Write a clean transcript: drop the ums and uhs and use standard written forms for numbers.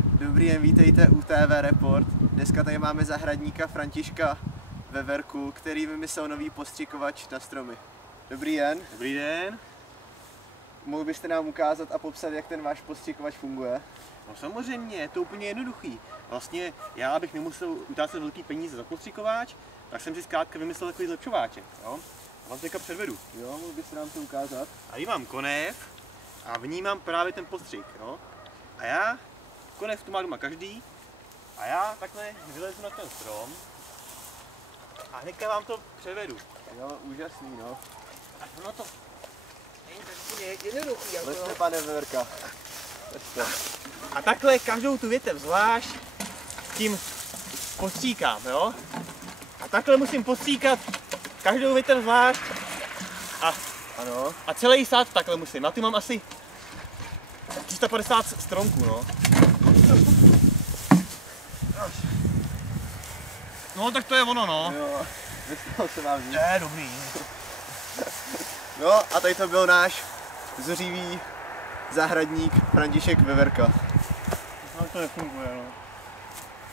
Dobrý den, vítejte u TV Report. Dneska tady máme zahradníka Františka Veverku, který vymyslel nový postřikovač na stromy. Dobrý den. Dobrý den. Mohl byste nám ukázat a popsat, jak ten váš postřikovač funguje? No samozřejmě, je to úplně jednoduchý. Vlastně já, abych nemusel utácet velký peníze za postřikovač, tak jsem si zkrátka vymyslel takový zlepšováček. Jo? A vás teďka předvedu. Jo, mohl byste nám to ukázat? Tady mám konev a v ní mám právě ten postřik. Jo? A já, konev tu má doma každý, a já takhle vylezu na ten strom a hnedka vám to předvedu. Jo, úžasný, no. No to není tak úplně jednoduchý. Lezte, pane Veverka. Lezte. A takhle každou tu větev zvlášť tím postříkám, jo? A takhle musím postříkat každou větev zvlášť Ano. a celý sád takhle musím. Na tu mám asi 350 stromků, no. No tak to je ono, no. Jo, nestalo se vám nic. Je, dobrý. No a tady to byl náš zuřivý zahradník František Veverka. No to nefunguje, no.